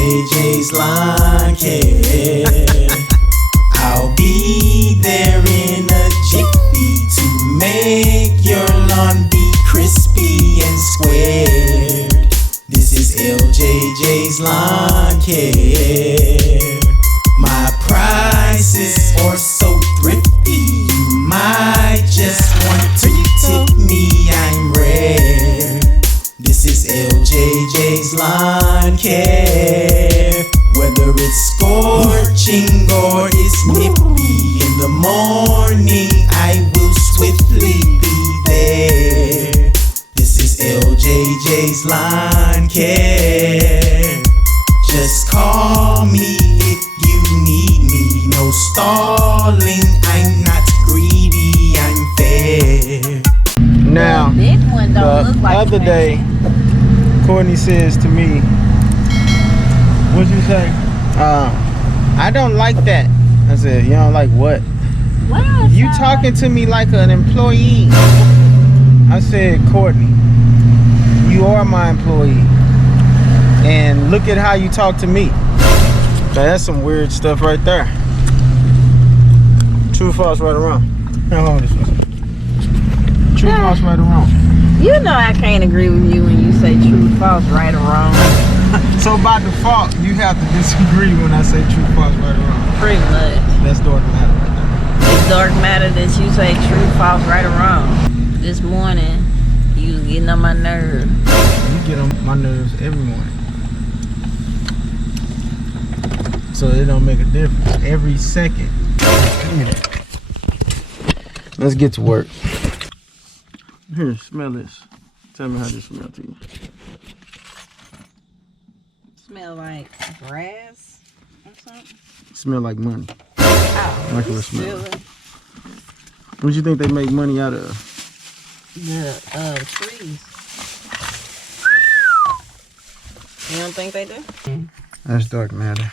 LJJ's Lawn Care. I'll be there in a jiffy to make your lawn be crispy and squared. This is LJJ's Lawn Care. My prices are so thrifty, you might just want to tip me, I'm rare. This is LJJ's Lawn Care. Whether it's scorching or it's nippy, in the morning I will swiftly be there. This is LJJ's Lawn Care. Just call me if you need me. No stalling, I'm not greedy, I'm fair. Now, the other day, Courtney says to me, what'd you say? I don't like that. I said, you don't like what? You talking to me like an employee. I said, Courtney, you are my employee. And look at how you talk to me. That's some weird stuff right there. True, false, right or wrong? Now hold this one. True, false, right or wrong? You know I can't agree with you when you say true, false, right or wrong. So by default, you have to disagree when I say true, false, right or wrong. Pretty much. That's dark matter right there. It's dark matter that you say true, false, right or wrong. This morning, you was getting on my nerves. You get on my nerves every morning. So it don't make a difference. Every second. Let's get to work. Here, smell this. Tell me how this smells to you. Smell like grass or something? Smell like money. Oh, Like it smell. What do you think they make money out of? The trees. You don't think they do? That's dark matter.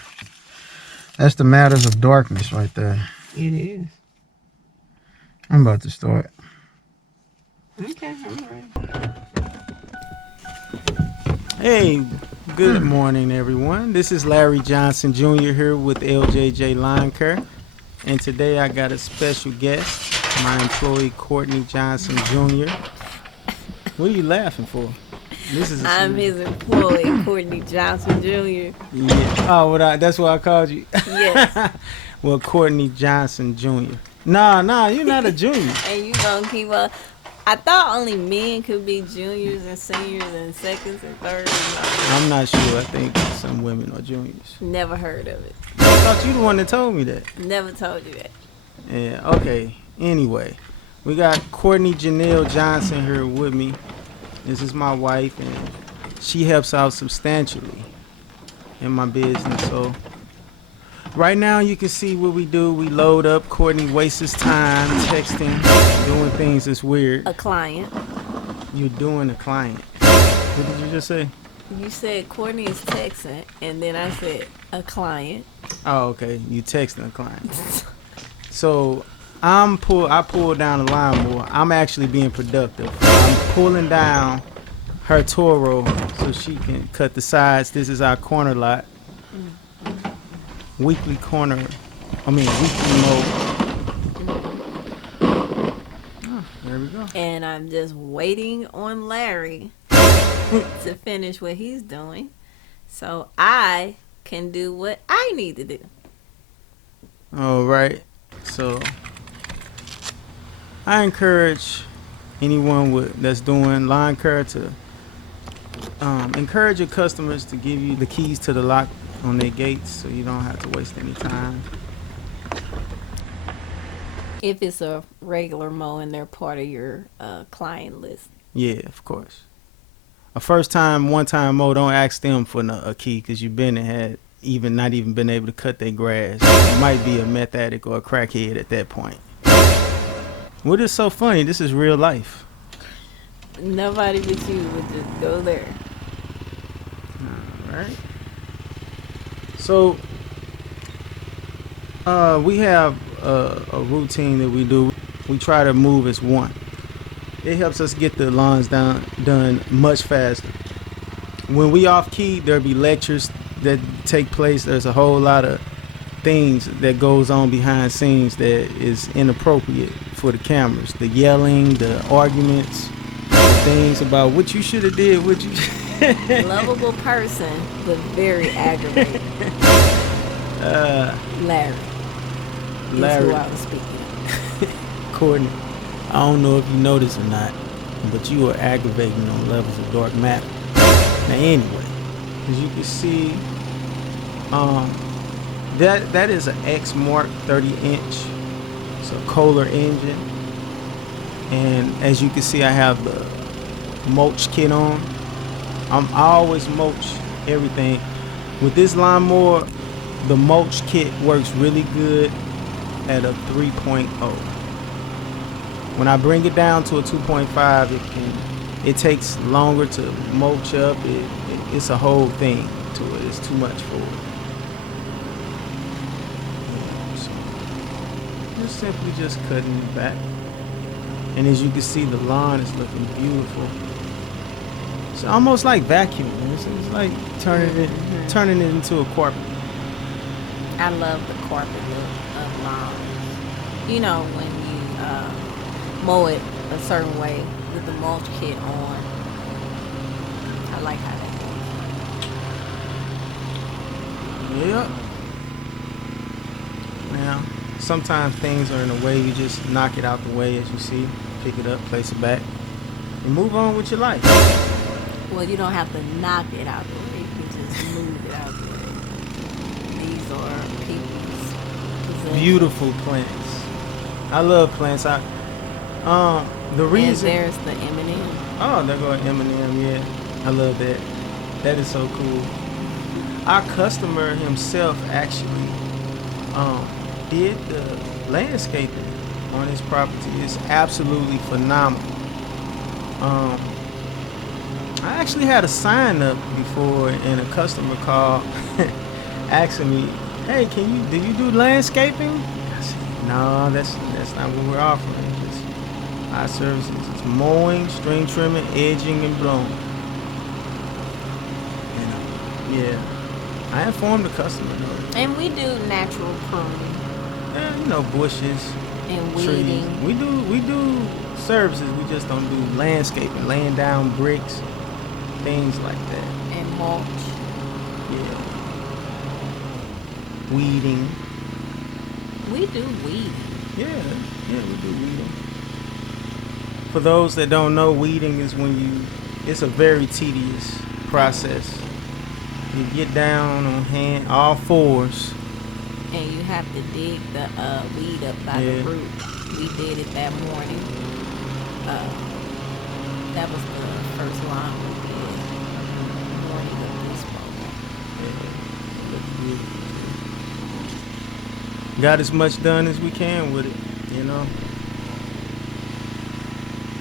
That's the matters of darkness right there. It is. I'm about to start. Okay, I'm ready. Hey, good morning, everyone. This is Larry Johnson Jr. here with LJJ Lawn Care. And today I got a special guest, my employee, Courtney Johnson Jr. What are you laughing for? I'm his employee, Courtney Johnson Jr. Yeah. Oh, that's what I called you? Yes. Well, Courtney Johnson Jr. Nah, you're not a junior. And you gonna keep up. I thought only men could be juniors and seniors and seconds and thirds. I'm not sure. I think some women are juniors. Never heard of it. I thought you the one that told me that. Never told you that. Yeah, okay. Anyway, we got Courtney Janelle Johnson here with me. This is my wife, and she helps out substantially in my business. So right now you can see what we do. We load up. Courtney wastes his time texting, doing things that's weird. A client. You're doing a client. What did you just say? You said Courtney is texting, and then I said a client. Oh, okay. You texting a client. So I pull down the lawnmower. I'm actually being productive. I'm pulling down her Toro so she can cut the sides. This is our corner lot. Weekly mow. Oh, there we go. And I'm just waiting on Larry to finish what he's doing so I can do what I need to do. All right. So I encourage anyone that's doing lawn care to encourage your customers to give you the keys to the lock on their gates so you don't have to waste any time. If it's a regular mow and they're part of your client list. Yeah, of course. A one-time mow, don't ask them for a key because you've been and had not even been able to cut their grass. You might be a meth addict or a crackhead at that point. What is so funny? This is real life. Nobody but you would just go there. All right. So we have a routine that we do. We try to move as one. It helps us get the lawns done much faster. When we off key, there'll be lectures that take place. There's a whole lot of things that goes on behind scenes that is inappropriate for the cameras. The yelling, the arguments, the things about what you should have did, what you Lovable person, but very aggravating. Larry. Larry. Is who I was speaking of. Courtney, I don't know if you know this or not, but you are aggravating on levels of dark matter. Now anyway, as you can see, that is an X Mark 30-inch. It's a Kohler engine. And as you can see, I have the mulch kit on. I always mulch everything. With this lawnmower, the mulch kit works really good at a 3.0. When I bring it down to a 2.5, it takes longer to mulch up. It's a whole thing to it. It's too much for it. Yeah, so just simply just cutting it back. And as you can see, the lawn is looking beautiful. It's almost like vacuuming. It's like turning it into a carpet. I love the carpet look of lawns. You know, when you mow it a certain way with the mulch kit on. I like how that goes. Yep. Now, sometimes things are in a way, you just knock it out the way, as you see, pick it up, place it back, and move on with your life. Well, you don't have to knock it out the way. You can just move it out the way. These are people's possessions. Beautiful plants. I love plants. The reason. And there's the M&M. Oh, there go an M&M. Yeah, I love that. That is so cool. Our customer himself actually did the landscaping on his property. It's absolutely phenomenal. I actually had a sign up before, and a customer called asking me, "Hey, do you do landscaping?" I said, "No, that's not what we're offering. Our services, it's mowing, string trimming, edging, and blowing." Yeah, I informed the customer though. And we do natural pruning. Yeah, bushes And trees. weeding. We do services. We just don't do landscaping, laying down bricks, things like that. And mulch. Yeah. Weeding. We do weeding. Yeah, we do weeding. For those that don't know, weeding is it's a very tedious process. You get down on all fours. And you have to dig the weed up by the root. We did it that morning. That was the first line we did. Morning of this program. Got as much done as we can with it,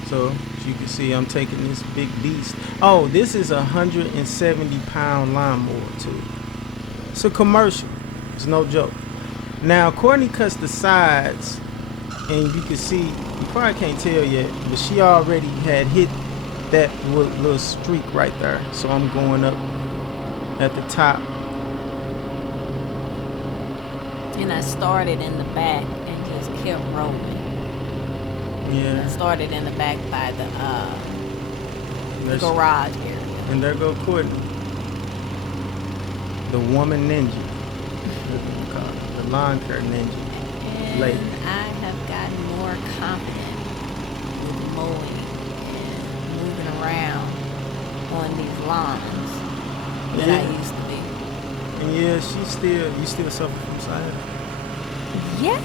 So, as you can see, I'm taking this big beast. Oh, this is a 170-pound lawnmower, too. It's a commercial. It's no joke. Now, Courtney cuts the sides, and you can see, you probably can't tell yet, but she already had hit that little streak right there. So I'm going up at the top. And I started in the back and just kept rolling. Yeah. I started in the back by the garage area. And there go Courtney. The woman ninja. The lawn care ninja. And Lady. I have gotten more confident with mowing and moving around on these lawns than I used to be. And yeah, you still suffer from sciatica? Yeah.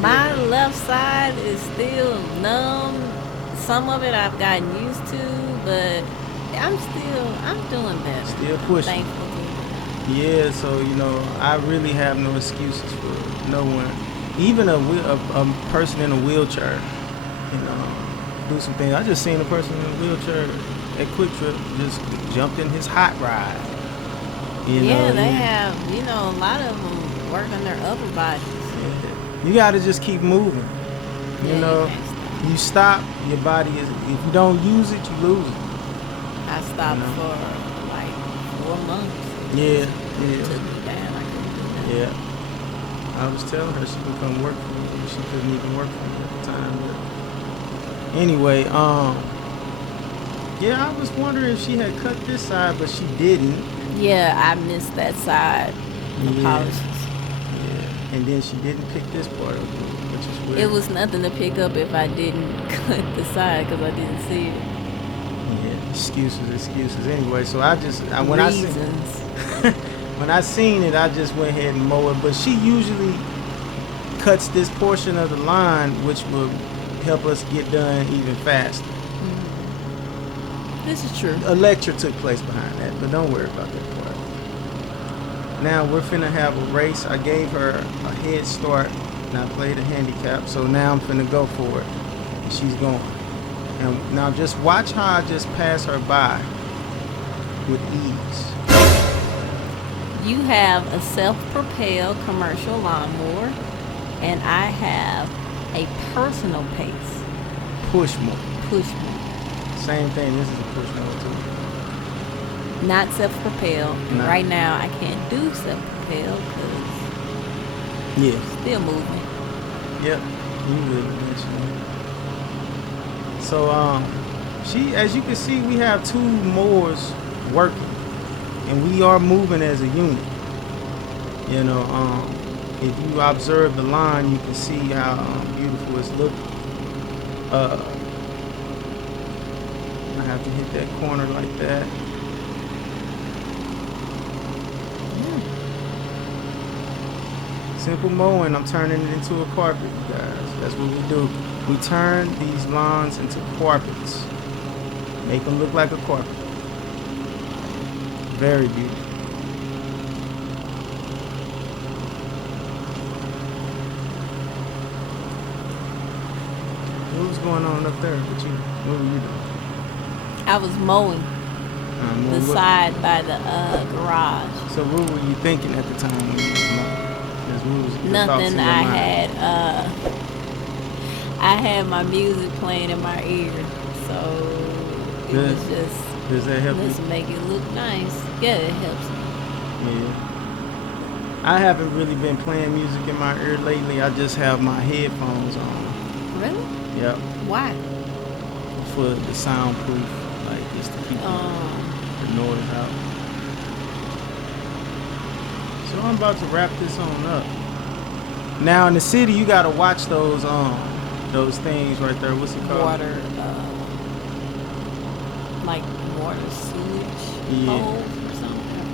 My left side is still numb. Some of it I've gotten used to, but I'm doing better. Still pushing. Thankful to it. Yeah, so I really have no excuses for no one. Even a person in a wheelchair, do some things. I just seen a person in a wheelchair at Quick Trip just jumped in his hot ride. They have, a lot of them work on their upper bodies. You gotta just keep moving. You stop, your body is, if you don't use it, you lose it. I stopped for like 4 months. Yeah, It took me down. I couldn't do that. yeah. I was telling her she could come work for me. She couldn't even work for me at the time. But anyway, yeah, I was wondering if she had cut this side, but she didn't. Yeah, I missed that side. The polishes. Yeah, and then she didn't pick this part up, which is weird. It was nothing to pick up if I didn't cut the side because I didn't see it. Yeah, excuses. Anyway, so when I seen it, I just went ahead and mow it. But she usually cuts this portion of the line, which will help us get done even faster. This is true. A lecture took place behind that, but don't worry about that part. Now we're finna have a race. I gave her a head start and I played a handicap, so now I'm finna go for it. And she's going. And now just watch how I just pass her by with ease. You have a self-propelled commercial lawnmower, and I have a personal pace. Push more. Same thing. This is a push more too. Not self-propelled. No. Right now, I can't do self-propelled because still moving. Yep. You will eventually. So as you can see, we have 2 mowers working, and we are moving as a unit. You know, if you observe the line, you can see how beautiful it's looking. I have to hit that corner like that. Simple mowing. I'm turning it into a carpet, you guys. That's what we do. We turn these lawns into carpets. Make them look like a carpet. Very beautiful. What was going on up there with you? What were you doing? I was mowing the side by the garage. So what were you thinking at the time when you was mowing? Nothing. I had my music playing in my ear, so it was just. Does that help Let's you? make it look nice. Yeah, it helps me. Yeah. I haven't really been playing music in my ear lately. I just have my headphones on. Really? Yep. Why? For the soundproof, like just to keep the noise out. So I'm about to wrap this on up. Now in the city, you gotta watch those things right there. What's it called? Water, like water sewage holes or something.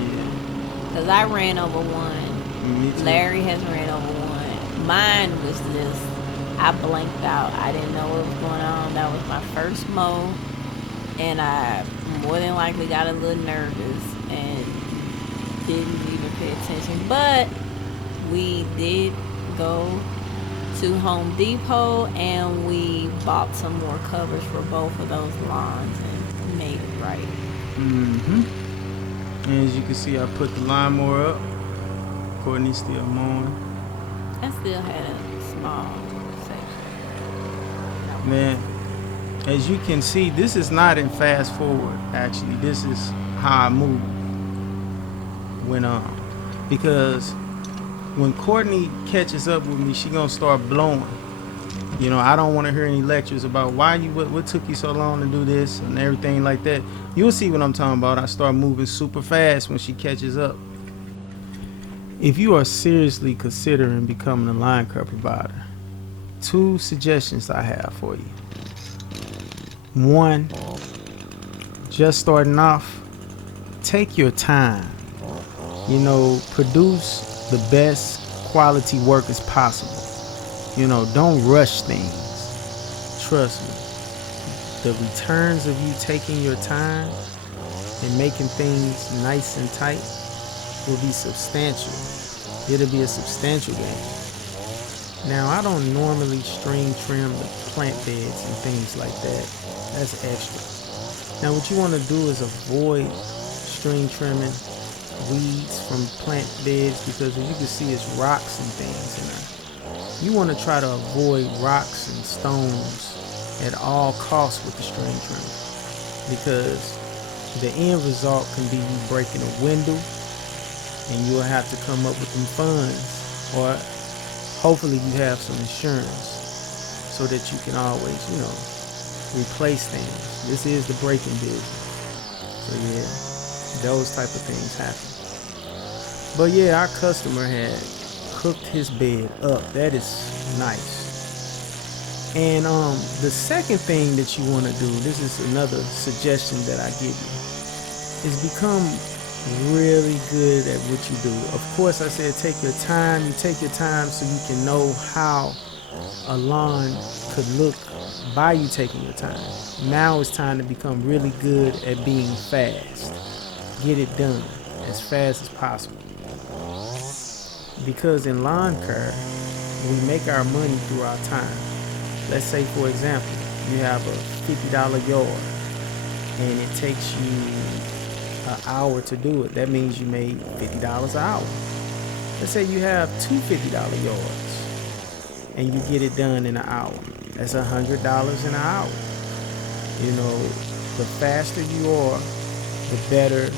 Yeah. Cause I ran over one. Me too. Larry has ran over one. Mine was just, I blanked out. I didn't know what was going on. That was my first mow, and I more than likely got a little nervous and didn't even pay attention. But we did go to Home Depot and we bought some more covers for both of those lawns and made it right. And as you can see, I put the lawnmower up. Courtney's still mowing. I still had a small section. Man, as you can see, this is not in fast forward. Actually, this is how I move because when Courtney catches up with me, she gonna start blowing. You know, I don't want to hear any lectures about what took you so long to do this and everything like that. You'll see what I'm talking about. I start moving super fast when she catches up. If you are seriously considering becoming a line cut provider, 2 suggestions I have for you. 1, just starting off, take your time. You know, produce the best quality work as possible. You know, don't rush things. Trust me. The returns of you taking your time and making things nice and tight will be substantial. It'll be a substantial gain. Now, I don't normally string trim the plant beds and things like that. That's extra. Now, what you want to do is avoid string trimming weeds from plant beds, because as you can see, it's rocks and things in there. You want to try to avoid rocks and stones at all costs with the string trimmer, because the end result can be you breaking a window, and you'll have to come up with some funds, or hopefully you have some insurance so that you can always, replace things. This is the breaking business. So yeah, those type of things happen. But yeah, our customer had hooked his bed up. That is nice. And the second thing that you want to do, this is another suggestion that I give you, is become really good at what you do. Of course, I said take your time. You take your time so you can know how a lawn could look by you taking your time. Now it's time to become really good at being fast. Get it done as fast as possible. Because in lawn care, we make our money through our time. Let's say, for example, you have a $50 yard and it takes you an hour to do it. That means you made $50 an hour. Let's say you have two $50 yards and you get it done in an hour. That's $100 in an hour. The faster you are, the better,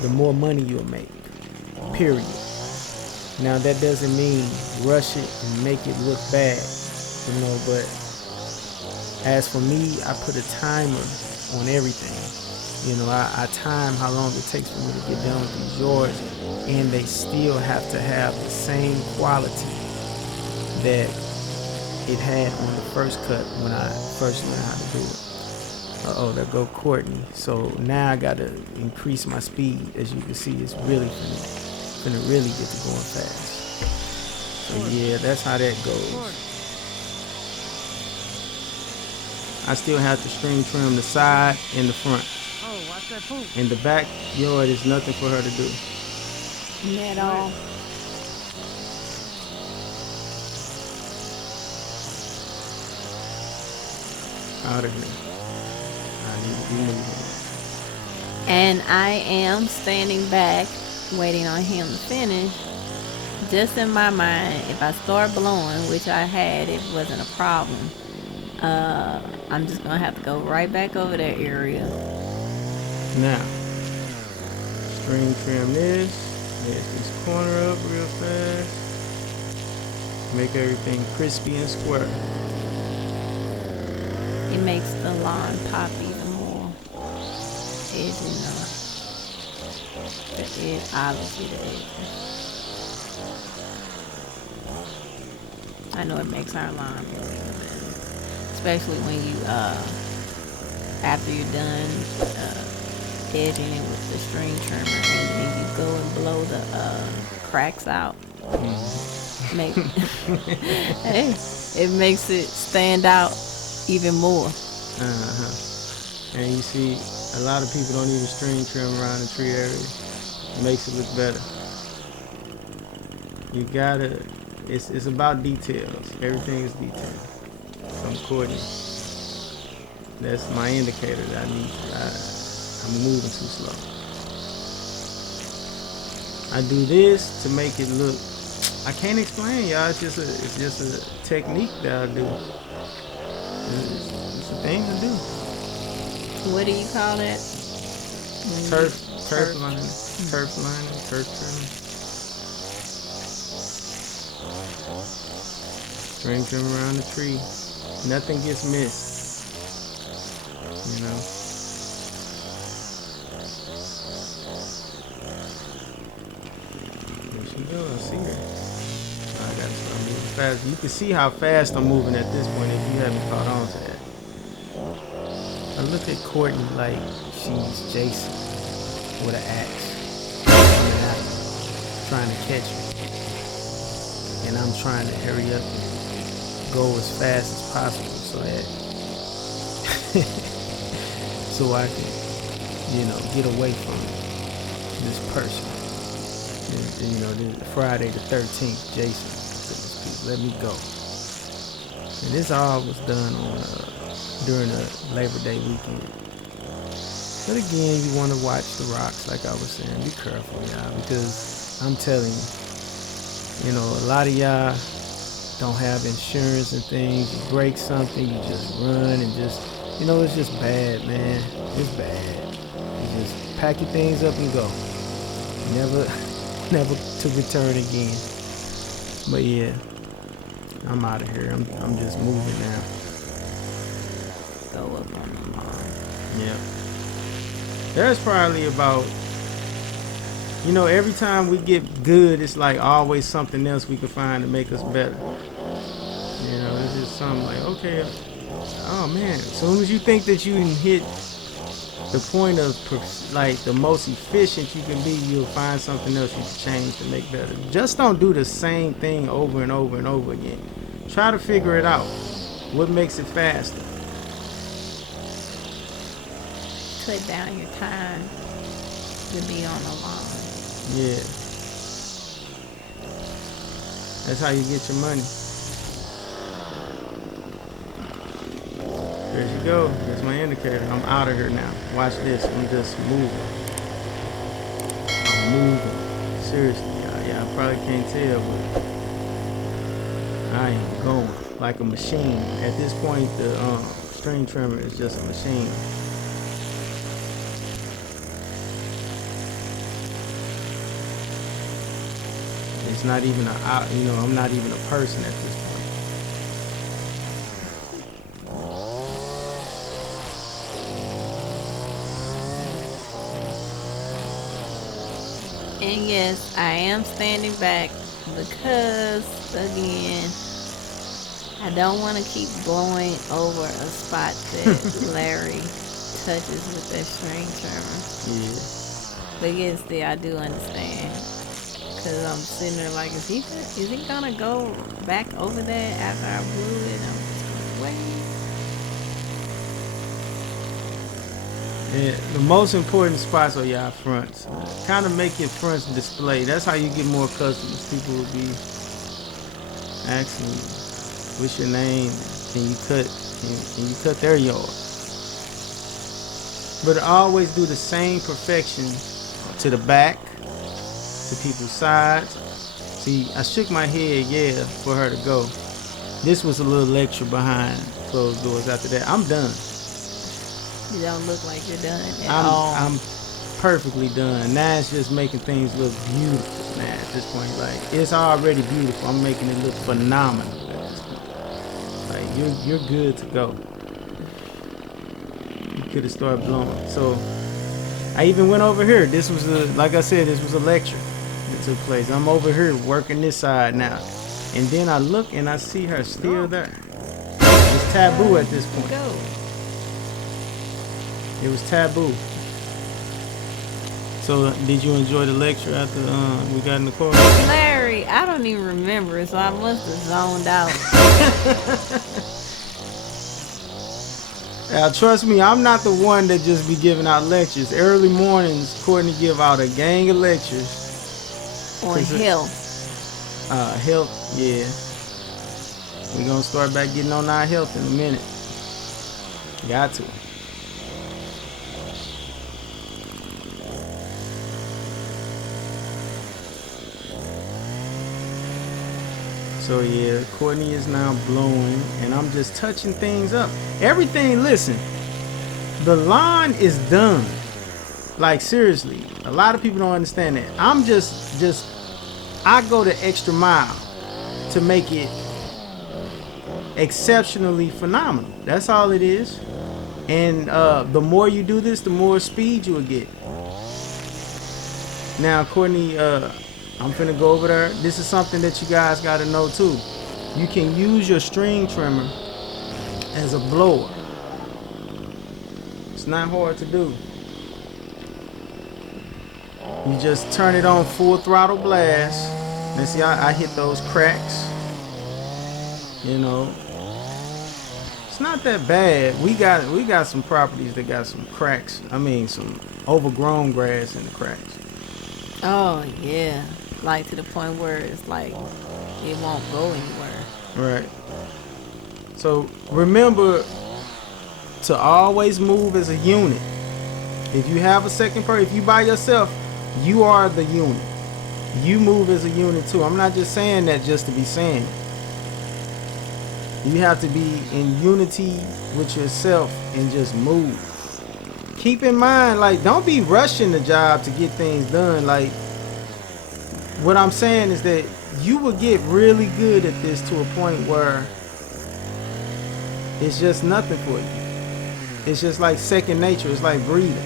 the more money you'll make. Period. Now that doesn't mean rush it and make it look bad, but as for me, I put a timer on everything. I time how long it takes for me to get done with these yards, and they still have to have the same quality that it had on the first cut when I first learned how to do it. There go Courtney. So now I gotta increase my speed. As you can see, it's really finna really get to going fast. So yeah, that's how that goes. I still have to string trim the side and the front. Oh, watch that poop. In the backyard is nothing for her to do. At all. Out of here. I need to be moving. And I am standing back, waiting on him to finish. Just in my mind, if I start blowing, which I had, it wasn't a problem. I'm just gonna have to go right back over that area. Now, string trim this. There's this corner up real fast. Make everything crispy and square. It makes the lawn pop even more. It obviously the edge. I know it makes our lawn look even better. Especially when you, after you're done edging it with the string trimmer, and then you go and blow the cracks out. Hey, it makes it stand out even more. And you see, a lot of people don't even string trim around the tree area. It makes it look better. You gotta, it's about details. Everything is detailed. I'm Courtney. That's my indicator that I'm moving too slow. I do this to make it look, I can't explain, y'all. It's just a technique that I do. It's a thing to do. What do you call that? Turf lining, turf trimming. String trim around the tree. Nothing gets missed. There she goes. I see her. I gotta start moving fast. You can see how fast I'm moving at this point if you haven't caught on to that. I look at Courtney like she's Jason with an axe coming at her, trying to catch me. And I'm trying to hurry up and go as fast as possible so that so I can, get away from this person. This Friday the 13th, Jason, let me go. And this all was done on during the Laborday weekend. But again, you want to watch the rocks, like I was saying. Be careful, y'all, because I'm telling you, a lot of y'all don't have insurance and things. You break something, you just run and just, it's just bad, man. It's bad. just pack your things up and go. Never to return again. But yeah, I'm out of here. I'm just moving now. Go up on the lawn. Yeah. There's probably about, every time we get good, it's like always something else we can find to make us better. It's just something like, okay, oh man, as soon as you think that you can hit the point of like the most efficient you can be, you'll find something else you can change to make better. Just don't do the same thing over and over and over again. Try to figure it out. What makes it faster? Cut down your time to be on the lawn. Yeah. That's how you get your money. There you go. That's my indicator. I'm out of here now. Watch this. I'm just moving. I'm moving. Seriously, y'all. Yeah, I probably can't tell, but I am going like a machine. At this point, the string trimmer is just a machine. It's not even I'm not even a person at this point. And yes, I am standing back because, again, I don't want to keep blowing over a spot that Larry touches with that string trimmer. Yeah. But yes, I do understand. Because I'm sitting there like, is he going to go back over that after I blew it? I'm just going to wait. Yeah, the most important spots are y'all fronts. Kind of make your fronts display. That's how you get more customers. People will be asking you, what's your name? Can you cut their yard? But always do the same perfection to the back, to people's sides. See, I shook my head, yeah, for her to go. This was a little lecture behind closed doors. After that, I'm done. You don't look like you're done at all. I'm perfectly done. Now it's just making things look beautiful. Now at this point, like it's already beautiful. I'm making it look phenomenal at this point. Like you're good to go. You could have started blowing. So I even went over here. This was like I said, this was a lecture that took place. I'm over here working this side now, and then I look and I see her still there. It's taboo at this point. Go. It was taboo. So, did you enjoy the lecture after we got in the car? Larry, I don't even remember it, so I must have zoned out. Now, trust me, I'm not the one that just be giving out lectures. Early mornings, Courtney give out a gang of lectures. On health. Health, yeah. We're going to start back getting on our health in a minute. Got to. So yeah, Courtney is now blowing, and I'm just touching things up. Everything, listen, the lawn is done. Like seriously, a lot of people don't understand that. I'm I go the extra mile to make it exceptionally phenomenal. That's all it is. And the more you do this, the more speed you will get. Now, Courtney, I'm finna go over there. This is something that you guys gotta know too. You can use your string trimmer as a blower. It's not hard to do. You just turn it on full throttle blast. And see, I hit those cracks. It's not that bad. We got some properties that got some cracks. I mean, some overgrown grass in the cracks. Oh yeah. Like to the point where it's like it won't go anywhere. Right. So remember to always move as a unit. If you have a second person, if you by yourself, you are the unit. You move as a unit too. I'm not just saying that just to be saying it. You have to be in unity with yourself and just move. keep in mind, like, don't be rushing the job to get things done. Like, what I'm saying is that you will get really good at this to a point where it's just nothing for you. It's just like second nature. It's like breathing.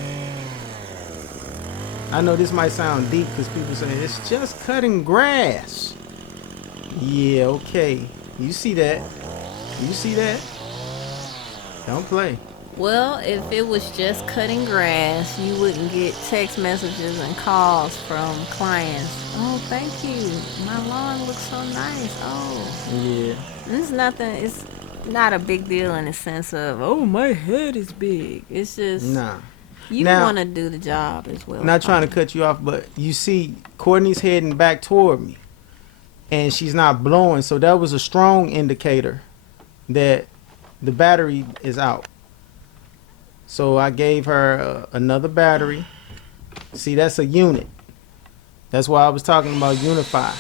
I know this might sound deep because people say it's just cutting grass. Yeah, okay. You see that. You see that. Don't play. Well, if it was just cutting grass, you wouldn't get text messages and calls from clients. Oh, thank you. My lawn looks so nice. Oh. Yeah. It's nothing. It's not a big deal in the sense of, oh, my head is big. It's just, Nah. you want to do the job as well. Not trying to cut you off, but you see, Courtney's heading back toward me, and she's not blowing. So that was a strong indicator that the battery is out. So I gave her another battery. See, that's a unit. That's why I was talking about unify.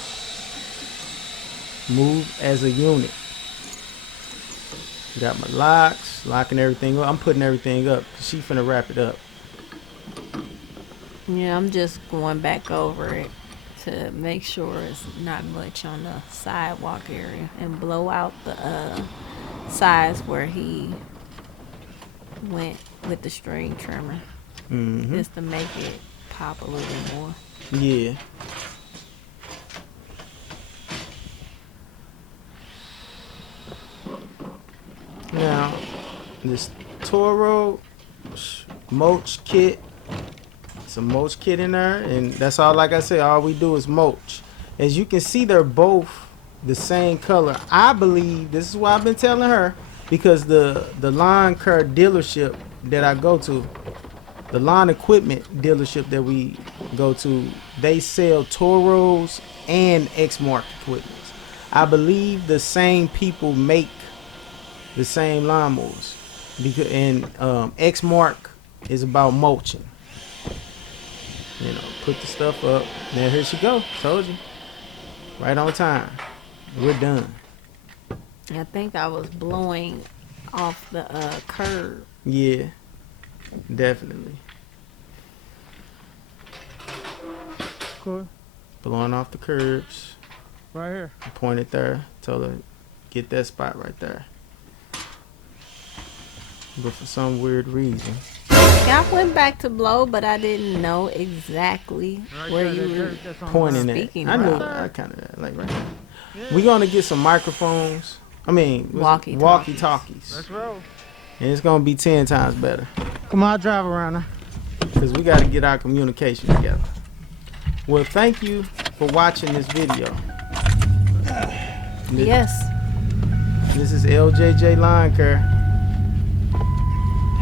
Move as a unit. Got my locks, locking everything up. I'm putting everything up. She finna wrap it up. Yeah, I'm just going back over it to make sure it's not much on the sidewalk area and blow out the sides where he went with the string trimmer. Just to make it pop a little bit more. Yeah. Now, this Toro mulch kit, some mulch kit in there, and that's all. Like I said, all we do is mulch. As you can see, they're both the same color. I believe this is why I've been telling her, because the lawn care dealership that I go to, the lawn equipment dealership that we go to, they sell Toros and Exmark equipment. I believe the same people make the same lawnmowers, because Exmark is about mulching. You know, put the stuff up. Now here she go. Told you. Right on time. We're done. I think I was blowing off the curb. Yeah, definitely. Cool. Blowing off the curbs. Right here. I pointed there. Told her, get that spot right there. But for some weird reason. I went back to blow, but I didn't know exactly where you were Pointing at. speaking I knew. about. I kind of like right here. We're gonna get some microphones. I mean, walkie-talkies. Let's roll. And it's gonna be 10 times better. Come on, I'll drive around her. Because we got to get our communication together. Well, thank you for watching this video. Yes. This is LJJ Lawn Care.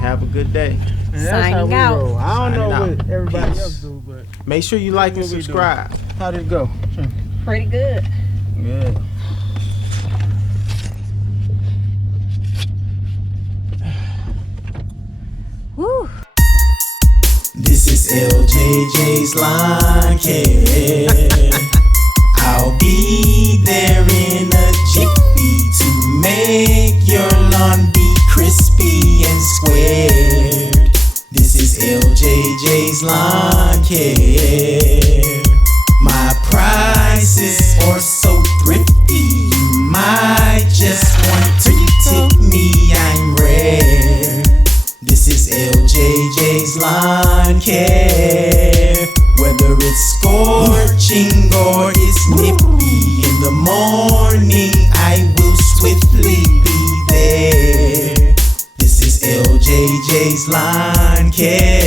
Have a good day. And that's how we out. roll. I don't know Signing what out. everybody Peace. else do, but Make sure you like and What we do. subscribe. how did it go? Pretty good. Yeah. Woo. This is LJJ's Lawn Care. I'll be there in a jiffy to make your lawn be crispy and squared. This is LJJ's Lawn Care. My prices are so thrifty, you might just want to tip me, I'm rare. This is LJJ's Lawn Care. Whether it's scorching or it's nippy, in the morning I will swiftly be there. This is LJJ's Lawn Care.